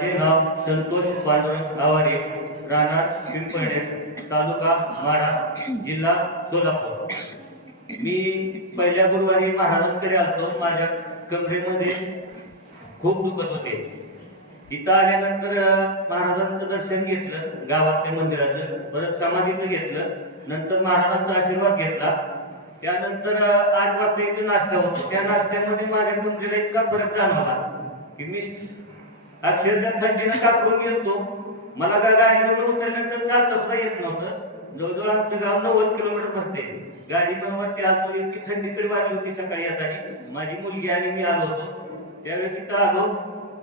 माझे नाव संतोष पांडुरंग आवारे, राहणार पिंपळनेर, तालुका माढा, जिल्हा सोलापूर. मी पहिल्या गुरुवारी महाराजांकडे आलतो. माझ्या कमरेमध्ये खूप दुखत होते. इथं आल्यानंतर महाराजांचं दर्शन घेतलं, गावातल्या मंदिराचं, परत समाधीचं घेतलं, नंतर महाराजांचा आशीर्वाद घेतला. त्यानंतर 8 वाजता इथे नाश्ता होतो. त्या नाश्त्यामध्ये माझ्या कमरेला इतका फरक जाणवला की मी अक्षरशः थंडीनं कापरून गेलतो. मला गाडीवरून उतरल्यानंतर चालता सुद्धा येत नव्हतं. जवळजवळ आमचं गाव 90 किलोमीटर बसते. गाडीवरती आलतो, इतकी थंडी तरी वाजली होती सकाळी येताना. माझी मुलगी आणि मी आलो होतो. त्यावेळेस इथं आलो,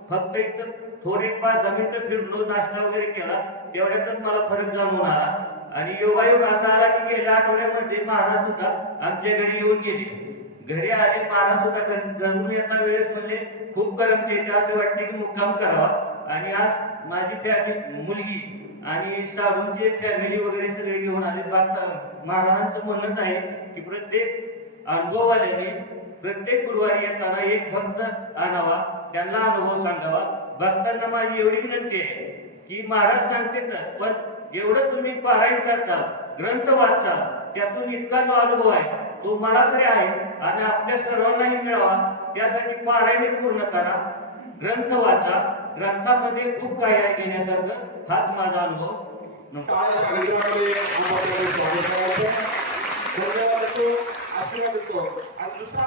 फक्त इथं थोडे 5-10 मिनिटं फिरलो, नाश्ता वगैरे केला. तेवढ्यातच मला फरक जाणवून आला. आणि योगायोग असा आला की गेल्या आठवड्यामध्ये महाराज सुद्धा आमच्या घरी येऊन गेले. घरी आले, महाराज सुद्धा घरून येता वेळेस म्हणले खूप गरम येते, असं वाटते की मुक्काम करावा. आणि आज माझी फॅमिली, मुलगी आणि साडूंची फॅमिली वगैरे सगळे घेऊन आले. महाराजांचं म्हणणंच आहे की प्रत्येक अनुभववाल्याने प्रत्येक गुरुवारी येताना एक भक्त आणावा, त्यांना अनुभव सांगावा. भक्तांना माझी एवढी विनंती आहे की महाराज सांगतेच, पण जेवढं तुम्ही पारायण करताल, ग्रंथ वाचताल, त्यातून इतका जो अनुभव आहे तो मला तरी आहे आणि आपल्या सर्वांनाही मिळावा. त्यासाठी पारायण पूर्ण करा, ग्रंथ वाचा. ग्रंथामध्ये खूप काही आहे घेण्यासारखं. हाच माझा अनुभव. आशीर्वाद देतो आणि दुसरा